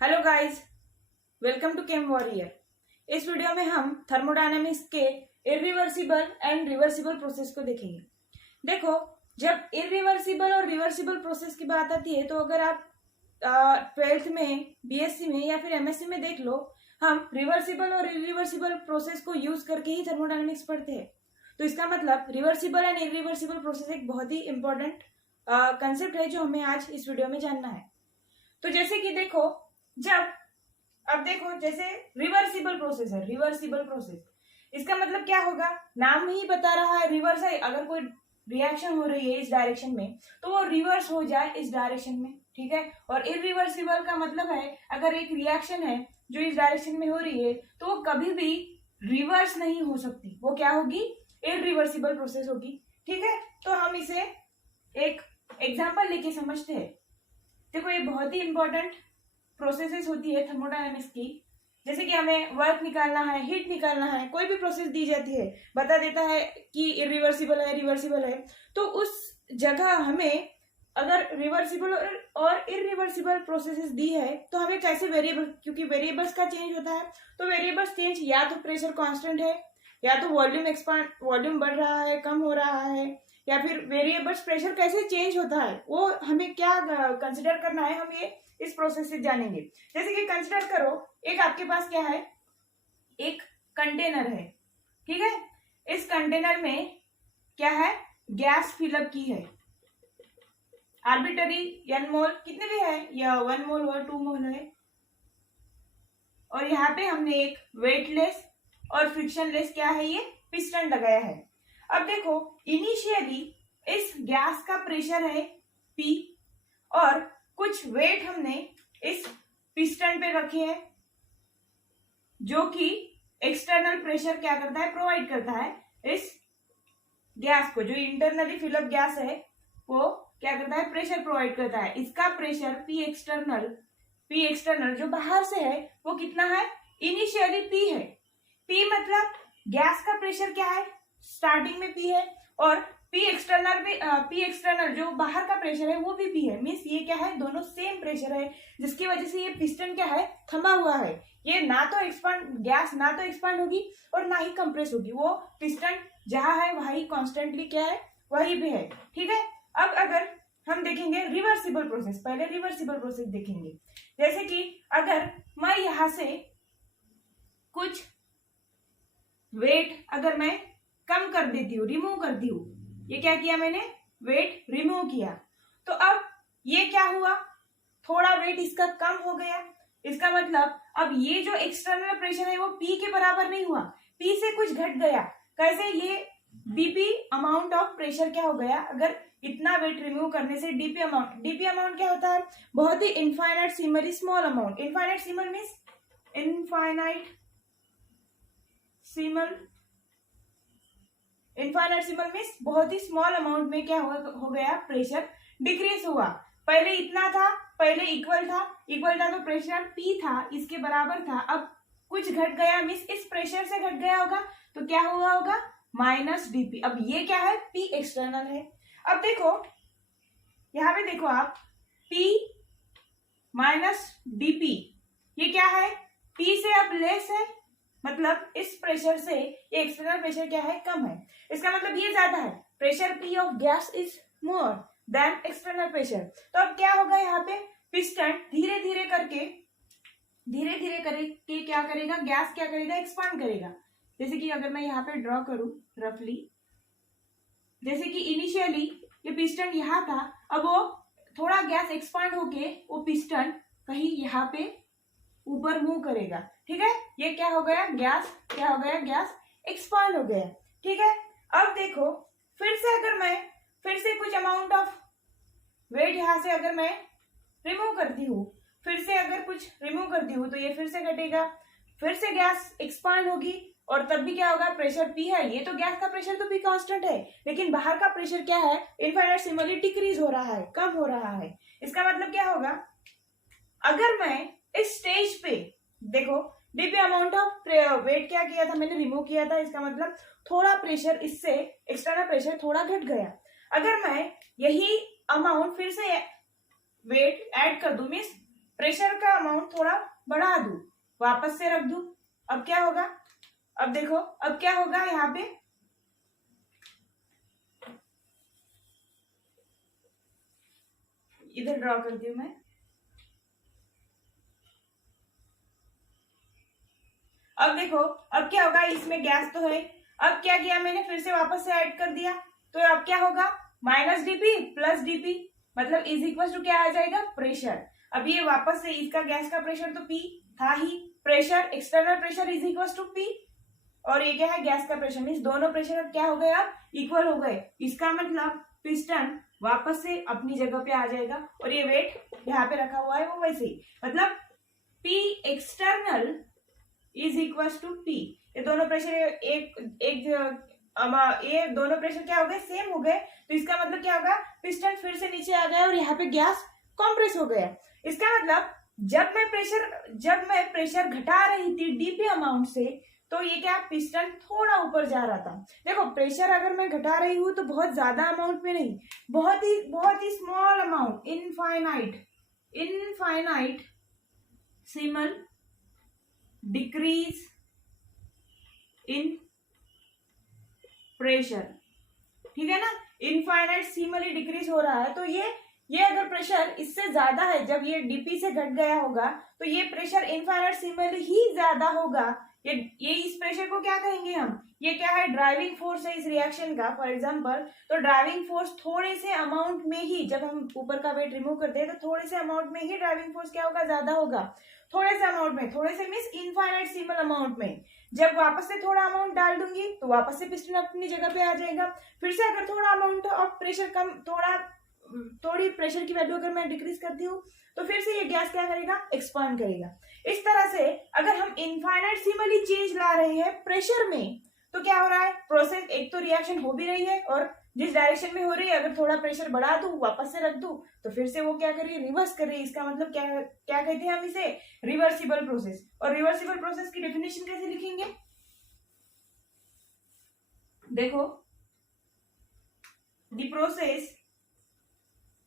Hello guys, welcome to Chem Warrior. इस video में हम थर्मोडायनेमिक्स के इरिवर्सिबल एंड रिवर्सिबल प्रोसेस को देखेंगे। देखो, जब इरिवर्सिबल और रिवर्सिबल प्रोसेस की बात आती है तो अगर आप 12th में, बीएससी में या फिर एमएससी में देख लो, हम रिवर्सिबल और इरिवर्सिबल प्रोसेस को यूज करके ही थर्मोडायनेमिक्स पढ़ते हैं। तो इसका मतलब रिवर्सिबल एंड इरिवर्सिबल प्रोसेस एक बहुत ही इंपॉर्टेंट कंसेप्ट है जो हमें आज इस वीडियो में जानना है। तो जैसे कि देखो, अब देखो, जैसे रिवर्सिबल प्रोसेस है, रिवर्सिबल प्रोसेस इसका मतलब क्या होगा, नाम ही बता रहा है रिवर्स है। अगर कोई रिएक्शन हो रही है इस डायरेक्शन में तो वो रिवर्स हो जाए इस डायरेक्शन में, ठीक है। और इरिवर्सिबल का मतलब है अगर एक रिएक्शन है जो इस डायरेक्शन में हो रही है तो वो कभी भी रिवर्स नहीं हो सकती, वो क्या होगी, इरिवर्सिबल प्रोसेस होगी, ठीक है। तो हम इसे एक एग्जाम्पल लेके समझते हैं। देखो, ये बहुत ही इंपॉर्टेंट प्रोसेसेस होती है थर्मोडायनेमिक्स की। जैसे कि हमें वर्क निकालना है, हीट निकालना है, कोई भी प्रोसेस दी जाती है, बता देता है कि इरिवर्सिबल है, रिवर्सिबल है, तो उस जगह हमें अगर रिवर्सिबल और इरिवर्सिबल प्रोसेसेस दी है तो हमें कैसे वेरिएबल, क्योंकि वेरिएबल्स का चेंज होता है, तो वेरिएबल्स चेंज या तो प्रेशर कांस्टेंट है, या तो वॉल्यूम बढ़ रहा है, कम हो रहा है, या फिर वेरिएबल्स प्रेशर कैसे चेंज होता है वो हमें क्या कंसिडर करना है, हम ये इस प्रोसेस से जानेंगे। जैसे कि कंसिडर करो, एक आपके पास क्या है, एक कंटेनर है, ठीक है। इस कंटेनर में क्या है, गैस फिलअप की है, आर्बिटरी n मोल कितने भी है, या 1 मोल और 2 मोल है। और यहाँ पे हमने एक वेटलेस और फ्रिक्शनलेस क्या है, ये पिस्टन लगाया है। अब देखो, इनिशियली इस गैस का प्रेशर है P और कुछ वेट हमने इस पिस्टन पे रखे हैं जो कि एक्सटर्नल प्रेशर क्या करता है, प्रोवाइड करता है इस गैस को। जो इंटरनली फिलअप गैस है वो क्या करता है, प्रेशर प्रोवाइड करता है। इसका प्रेशर P एक्सटर्नल जो बाहर से है वो कितना है, इनिशियली P है। P मतलब गैस का प्रेशर क्या है, स्टार्टिंग में P है, और P एक्सटर्नल जो बाहर का प्रेशर है वो भी P है। मीन्स ये क्या है, दोनों सेम प्रेशर है, जिसकी वजह से ये पिस्टन क्या है, थमा हुआ है। ये ना तो गैस ना तो एक्सपांड होगी और ना ही कंप्रेस होगी, वो पिस्टन जहां है वही कॉन्स्टेंटली क्या है, वही पे है, ठीक है। अब अगर हम देखेंगे रिवर्सिबल प्रोसेस, पहले रिवर्सिबल प्रोसेस देखेंगे। जैसे कि अगर मैं यहां से कुछ वेट अगर मैं कम कर देती हूँ, रिमूव करती हूँ, ये क्या किया मैंने, वेट रिमूव किया, तो अब ये क्या हुआ, थोड़ा वेट इसका कम हो गया। इसका मतलब अब ये जो एक्सटर्नल प्रेशर है वो P के बराबर नहीं हुआ, P से कुछ घट गया। कैसे, ये dp अमाउंट ऑफ प्रेशर क्या हो गया, अगर इतना वेट रिमूव करने से dp अमाउंट क्या होता है, बहुत ही इनफाइनाइट सिमल स्मॉल अमाउंट। इनफाइनाइट सिमल मीन्स इनफाइनाइट सिंबल मीन्स बहुत ही स्मॉल अमाउंट में क्या हो गया, प्रेशर डिक्रीज हुआ। पहले इतना था, पहले इक्वल था तो प्रेशर P था, इसके बराबर था, अब कुछ घट गया, मीन्स इस प्रेशर से घट गया होगा, तो क्या हुआ होगा, माइनस dp। अब ये क्या है, P एक्सटर्नल है। अब देखो, यहां पे देखो आप, P माइनस dp, ये क्या है, P से अब लेस है, मतलब इस प्रेशर से ये एक्सटर्नल प्रेशर क्या है, कम है। इसका मतलब ये ज्यादा है, pressure P of gas is more than external pressure. तो अब क्या होगा, यहाँ पे पिस्टन धीरे धीरे करके क्या करेगा, गैस क्या करेगा, एक्सपांड करेगा। जैसे कि अगर मैं यहाँ पे ड्रॉ करूं रफली, जैसे कि इनिशियली ये पिस्टन यहाँ था, अब वो थोड़ा गैस एक्सपांड होके वो पिस्टन कहीं यहाँ पे ऊपर मूव करेगा, ठीक है। ये क्या हो गया, गैस एक्सपांड हो गया, ठीक है। अब देखो, फिर से कुछ अमाउंट ऑफ वेट यहां से अगर मैं रिमूव करती हूँ, तो ये फिर से घटेगा, फिर से गैस एक्सपांड होगी, और तब भी क्या होगा, प्रेशर P है, ये तो गैस का प्रेशर तो P कांस्टेंट है, लेकिन बाहर का प्रेशर क्या है, इनफाइनाइट सिमली डिक्रीज हो रहा है, कम हो रहा है। इसका मतलब क्या होगा, अगर मैं इस स्टेज पे देखो, dp अमाउंट ऑफ वेट क्या किया था, मैंने रिमूव किया था, इसका मतलब थोड़ा प्रेशर, इससे एक्सटर्नल प्रेशर थोड़ा घट गया। अगर मैं यही अमाउंट फिर से वेट ऐड कर दूं, मीन्स प्रेशर का अमाउंट थोड़ा बढ़ा दूं, वापस से रख दूं, अब क्या होगा, अब देखो अब क्या होगा, यहाँ पे इधर ड्रॉ करती हूं मैं, अब देखो अब क्या होगा, इसमें गैस तो है, अब क्या किया मैंने, फिर से वापस से ऐड कर दिया, तो अब क्या होगा, माइनस डीपी प्लस डीपी, मतलब इज इक्वल टू क्या आ जाएगा, प्रेशर। अब ये वापस से इसका गैस का प्रेशर तो पी था ही, pressure external pressure is equal to p, और ये क्या है, गैस का प्रेशर, मीन्स दोनों प्रेशर अब क्या हो गए, अब इक्वल हो गए। इसका मतलब पिस्टन वापस से अपनी जगह पे आ जाएगा, और ये वेट यहाँ पे रखा हुआ है वो वैसे ही, मतलब P external is equal to P। ये दोनों प्रेशर ये दोनों प्रेशर क्या हो गए, सेम हो गए, तो इसका मतलब क्या होगा, पिस्टन फिर से नीचे आ गया और यहाँ पे गैस कॉम्प्रेस हो गया। इसका मतलब जब मैं प्रेशर घटा रही थी डीपी अमाउंट से, तो ये क्या, पिस्टन थोड़ा ऊपर जा रहा था। देखो प्रेशर अगर मैं घटा रही हूं तो बहुत ज्यादा अमाउंट में नहीं, बहुत ही small amount, infinitesimal decrease in pressure, ठीक है ना, इनफाइनाइट सिमली डिक्रीज हो रहा है। तो ये अगर प्रेशर इससे ज्यादा है, जब ये डीपी से घट गया होगा, तो ये प्रेशर इनफाइनाइट सिमली ही ज्यादा होगा। ये इस प्रेशर को क्या कहेंगे हम, ये क्या है, ड्राइविंग फोर्स है इस रिएक्शन का, फॉर एग्जांपल। तो ड्राइविंग फोर्स थोड़े से अमाउंट में ही, जब हम ऊपर का वेट रिमूव करते हैं तो थोड़े से अमाउंट में ही ड्राइविंग फोर्स क्या होगा, ज्यादा होगा। थोड़े से अमाउंट में, थोड़े से मीन्स इनफाइनाइट सिमल अमाउंट में, जब वापस से थोड़ा अमाउंट डाल दूंगी तो वापस से पिस्टन अपनी जगह पे आ जाएगा। फिर से अगर थोड़ा अमाउंट ऑफ प्रेशर कम, थोड़ी प्रेशर की वैल्यू अगर मैं डिक्रीज करती हूँ, तो फिर से ये गैस क्या करेगा, एक्सपांड करेगा। इस तरह से अगर हम इनफाइनाइट सिमली चेंज ला रहे हैं प्रेशर में, तो क्या हो रहा है, प्रोसेस एक तो रिएक्शन हो भी रही है, और जिस डायरेक्शन में हो रही है, अगर थोड़ा प्रेशर बढ़ा दूं, वापस से रख दूं, तो फिर से वो क्या कर रही है, रिवर्स कर रही है। इसका मतलब क्या कहते हैं हम इसे, रिवर्सिबल प्रोसेस। और रिवर्सिबल प्रोसेस की डेफिनेशन कैसे लिखेंगे, देखो,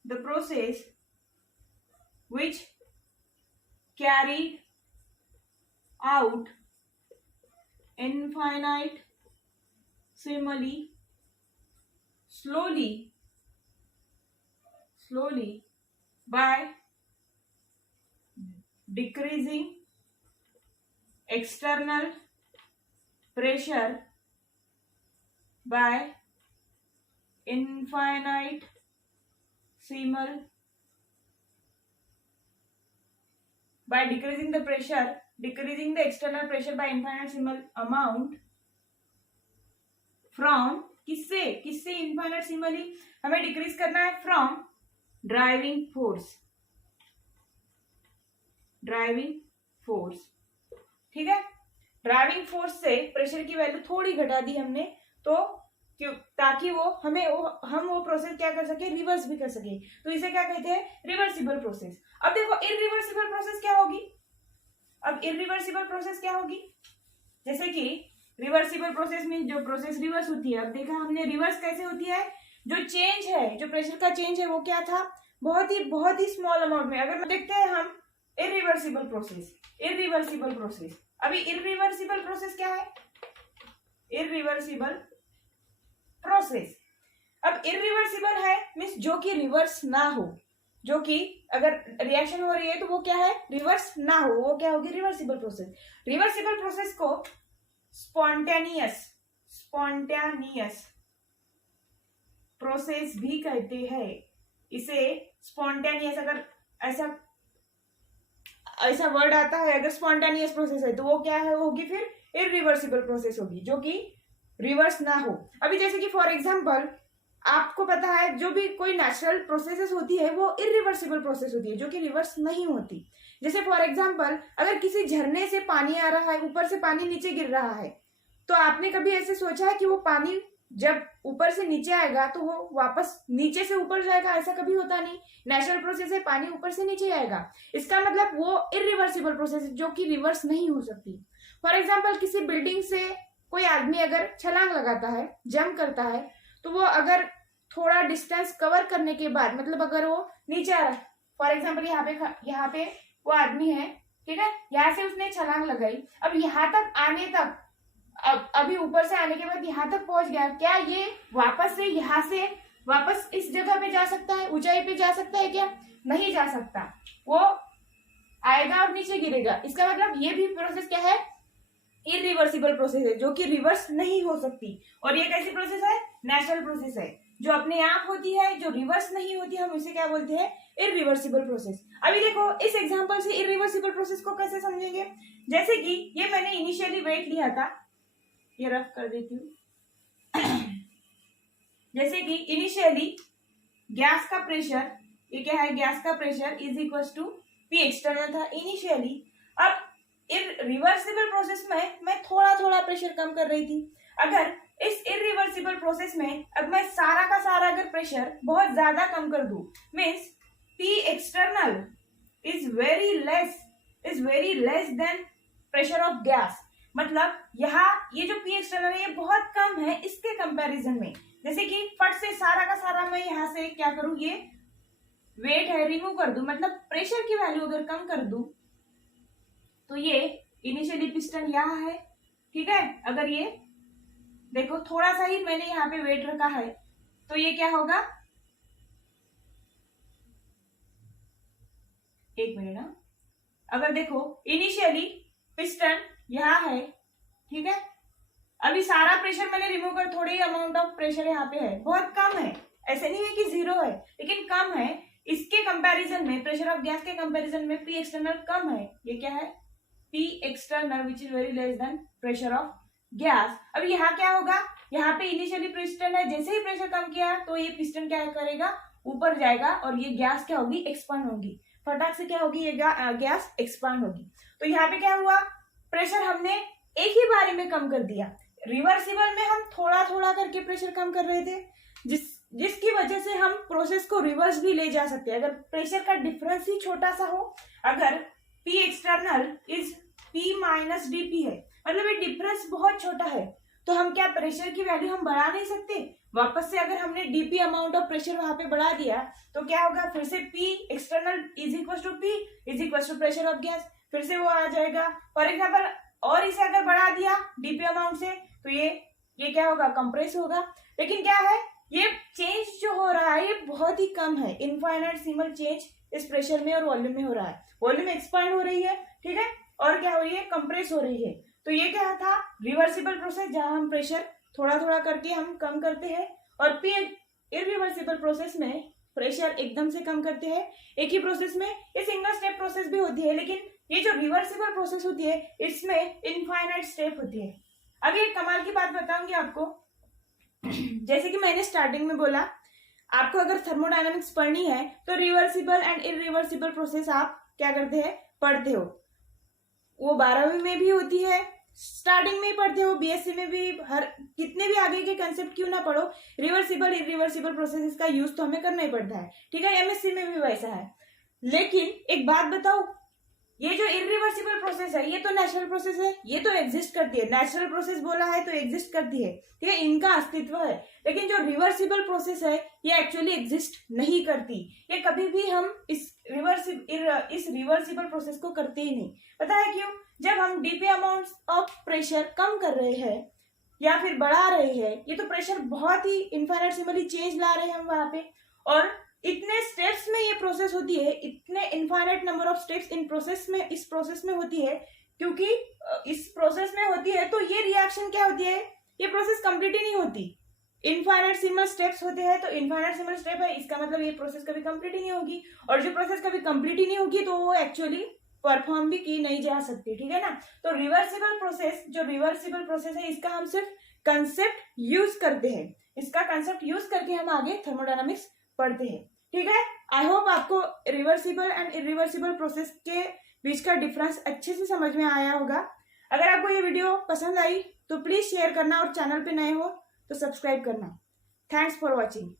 the process which carried out infinite simally slowly by decreasing external pressure by infinite simal, by decreasing the external pressure by infinite simal amount from, किससे infinite simally हमें decrease करना है, from driving force, ठीक है। Driving force से pressure की value थोड़ी घटा दी हमने, तो क्यों, ताकि हम वो प्रोसेस क्या कर सके, रिवर्स भी कर सके। तो इसे क्या कहते हैं, रिवर्सिबल प्रोसेस। अब देखो इरिवर्सिबल प्रोसेस क्या होगी, अब इरिवर्सिबल प्रोसेस क्या होगी, जैसे कि रिवर्सिबल प्रोसेस में जो प्रोसेस रिवर्स होती है, अब देखा हमने रिवर्स कैसे होती है, जो चेंज है, जो प्रेशर का चेंज है, वो क्या था, बहुत ही स्मॉल अमाउंट में। अगर देखते हैं हम इरिवर्सिबल प्रोसेस, अभी इरिवर्सिबल प्रोसेस क्या है, इरिवर्सिबल प्रोसेस, अब इरिवर्सिबल है मीन्स जो कि रिवर्स ना हो, जो कि अगर रिएक्शन हो रही है तो वो क्या है, रिवर्स ना हो, वो क्या होगी, रिवर्सिबल प्रोसेस। रिवर्सिबल प्रोसेस को स्पॉन्टेनियस प्रोसेस भी कहते हैं। इसे स्पॉन्टेनियस, अगर ऐसा वर्ड आता है, अगर स्पॉन्टेनियस प्रोसेस है तो वो क्या है, होगी फिर इरिवर्सिबल प्रोसेस होगी, जो कि रिवर्स ना हो। अभी जैसे कि फॉर एग्जांपल आपको पता है, जो भी कोई नेचुरल प्रोसेसेस होती है वो इरिवर्सिबल प्रोसेस होती है, जो कि रिवर्स नहीं होती। जैसे फॉर एग्जांपल अगर किसी झरने से पानी आ रहा है, ऊपर से पानी नीचे गिर रहा है, तो आपने कभी ऐसे सोचा है कि वो पानी जब ऊपर से नीचे आएगा तो वो वापस नीचे से ऊपर जाएगा, ऐसा कभी होता नहीं। नेचुरल प्रोसेस है, पानी ऊपर से नीचे आएगा, इसका मतलब वो इरिवर्सिबल प्रोसेस है, जो कि रिवर्स नहीं हो सकती। फॉर एग्जाम्पल किसी बिल्डिंग से कोई आदमी अगर छलांग लगाता है, जंप करता है, तो वो अगर थोड़ा डिस्टेंस कवर करने के बाद, मतलब अगर वो नीचे आ रहा है, फॉर एग्जाम्पल यहाँ पे वो आदमी है, ठीक है, यहाँ से उसने छलांग लगाई, अब यहाँ तक आने तक, अब अभी ऊपर से आने के बाद यहाँ तक पहुंच गया, क्या ये वापस से यहाँ से वापस इस जगह पे जा सकता है, ऊंचाई पे जा सकता है क्या? नहीं जा सकता, वो आएगा और नीचे गिरेगा। इसका मतलब ये भी प्रोसेस क्या है? इरिवर्सिबल प्रोसेस है, जो कि रिवर्स नहीं हो सकती। और ये कैसी प्रोसेस है? नेचुरल प्रोसेस है, जो अपने आप होती है, जो रिवर्स नहीं होती, हम इसे क्या बोलते हैं? Irreversible process. अभी देखो इस एग्जांपल से इरिवर्सिबल प्रोसेस को कैसे समझेंगे? जैसे कि ये मैंने इनिशियली वेट लिया था, ये रफ कर देती हूँ। जैसे कि इनिशियली गैस का प्रेशर, ये क्या है? गैस का pressure is equal to P external था इनिशियली। अब इरिवर्सिबल प्रोसेस में मैं थोड़ा थोड़ा प्रेशर कम कर रही थी। अगर इस इरिवर्सिबल प्रोसेस में अब मैं सारा का सारा अगर प्रेशर बहुत ज्यादा कम कर दूं, means P external is very less than pressure of gas, मतलब यहाँ ये जो पी एक्सटर्नल है ये बहुत कम है इसके कंपैरिजन में। जैसे कि फट से सारा का सारा मैं यहाँ से क्या करूं, ये वेट है रिमूव कर दूं, मतलब प्रेशर की वैल्यू अगर कम कर दूं, तो ये इनिशियली पिस्टन यहाँ है, ठीक है, अगर ये देखो थोड़ा सा ही मैंने यहाँ पे वेट रखा है, तो ये क्या होगा? एक मिनट ना, अगर देखो इनिशियली पिस्टन यहाँ है, ठीक है, अभी सारा प्रेशर मैंने रिमूव कर, थोड़ी अमाउंट ऑफ प्रेशर यहाँ पे है, बहुत कम है, ऐसे नहीं है कि जीरो है, लेकिन कम है। इसके कंपैरिजन में, प्रेशर ऑफ गैस के कंपैरिजन में पी एक्सटर्नल कम है, ये क्या है? P external which is very less than pressure of gas. अब यहाँ क्या होगा? यहाँ पे इनिशियली पिस्टन है, जैसे ही प्रेशर कम किया तो ये पिस्टन क्या करेगा? ऊपर जाएगा, और ये गैस क्या होगी? एक्सपांड होगी, फटाक से क्या होगी? ये गैस एक्सपांड होगी। तो यहाँ पे क्या हुआ? प्रेशर हमने एक ही बारी में कम कर दिया। रिवर्सिबल में हम थोड़ा थोड़ा करके प्रेशर कम कर रहे थे, जिसकी वजह से हम प्रोसेस को रिवर्स भी ले जा सकते हैं, अगर प्रेशर का डिफरेंस ही छोटा सा हो। अगर P external is P minus DP है, मतलब ये डिफरेंस बहुत छोटा है, तो हम क्या प्रेशर की वैल्यू हम बढ़ा नहीं सकते? वापस से अगर हमने डीपी अमाउंट ऑफ प्रेशर वहां पे बढ़ा दिया तो क्या होगा? फिर से P external is equal to P is equal to pressure of gas, फिर से वो आ जाएगा। फॉर एग्जाम्पल, और इसे अगर बढ़ा दिया डीपी अमाउंट से, तो ये क्या होगा? कंप्रेस होगा। लेकिन क्या है, ये चेंज जो हो रहा है ये बहुत ही कम है, इनफाइनाइटेसिमल चेंज इस प्रेशर में और वॉल्यूम में हो रहा है। वॉल्यूम एक्सपांड हो रही है, ठीक है, और क्या हो रही है? कंप्रेस हो रही है। तो ये क्या था? रिवर्सिबल प्रोसेस, जहां हम प्रेशर थोड़ा थोड़ा करके हम कम करते हैं, और पी इरिवर्सिबल प्रोसेस में प्रेशर एकदम से कम करते हैं। एक ही प्रोसेस में ये सिंगल स्टेप प्रोसेस भी होती है, लेकिन ये जो रिवर्सिबल प्रोसेस होती है इसमें इनफाइनाइट स्टेप होती है। अब ये कमाल की बात बताऊंगी आपको। जैसे कि मैंने स्टार्टिंग में बोला, आपको अगर थर्मोडायनामिक्स पढ़नी है तो रिवर्सिबल एंड इरिवर्सिबल प्रोसेस आप क्या करते हैं? पढ़ते हो। वो 12वीं में भी होती है, स्टार्टिंग में ही पढ़ते हो, बीएससी में भी, हर कितने भी आगे के कंसेप्ट क्यों ना पढ़ो, रिवर्सिबल इरिवर्सिबल प्रोसेस का यूज तो हमें करना ही पड़ता है, ठीक है। एमएससी में भी वैसा है। लेकिन एक बात बताओ, ये जो इरिवर्सिबल प्रोसेस है ये तो नेचुरल प्रोसेस है, ये तो एग्जिस्ट करती है, नेचुरल प्रोसेस बोला है तो एग्जिस्ट करती है, ठीक है, इनका अस्तित्व है। लेकिन जो रिवर्सिबल प्रोसेस है ये एक्चुअली एग्जिस्ट नहीं करती, ये कभी भी हम इस रिवर्सिबल प्रोसेस को करते ही नहीं। पता है क्यों? जब हम डीपी अमाउंट ऑफ प्रेशर कम कर रहे हैं या फिर बढ़ा रहे हैं, ये तो प्रेशर बहुत ही इनफाइनाइटेसिमली चेंज ला रहे हैं हम वहां पे, और इतने स्टेप्स में ये प्रोसेस होती है, इतने इनफाइनाइट नंबर ऑफ स्टेप्स इस प्रोसेस में होती है, क्योंकि इस प्रोसेस में होती है तो ये रिएक्शन क्या होती है, ये प्रोसेस कंप्लीट ही नहीं होती। इनफाइनाइटेसिमल स्टेप्स होते हैं तो इनफाइनाइटेसिमल स्टेप है, इसका मतलब ये प्रोसेस कभी कंप्लीट ही नहीं होगी, और जो प्रोसेस कभी कंप्लीट ही नहीं होगी तो वो एक्चुअली परफॉर्म भी की नहीं जा सकती, ठीक है ना। तो रिवर्सिबल प्रोसेस, जो रिवर्सिबल प्रोसेस है, इसका हम सिर्फ कंसेप्ट यूज करते हैं, इसका कंसेप्ट यूज करके हम आगे थर्मोडायनामिक्स पढ़ते हैं, ठीक है। आई होप आपको रिवर्सिबल एंड इरिवर्सिबल प्रोसेस के बीच का डिफरेंस अच्छे से समझ में आया होगा। अगर आपको ये वीडियो पसंद आई तो प्लीज शेयर करना, और चैनल पे नए हो तो सब्सक्राइब करना। Thanks for watching.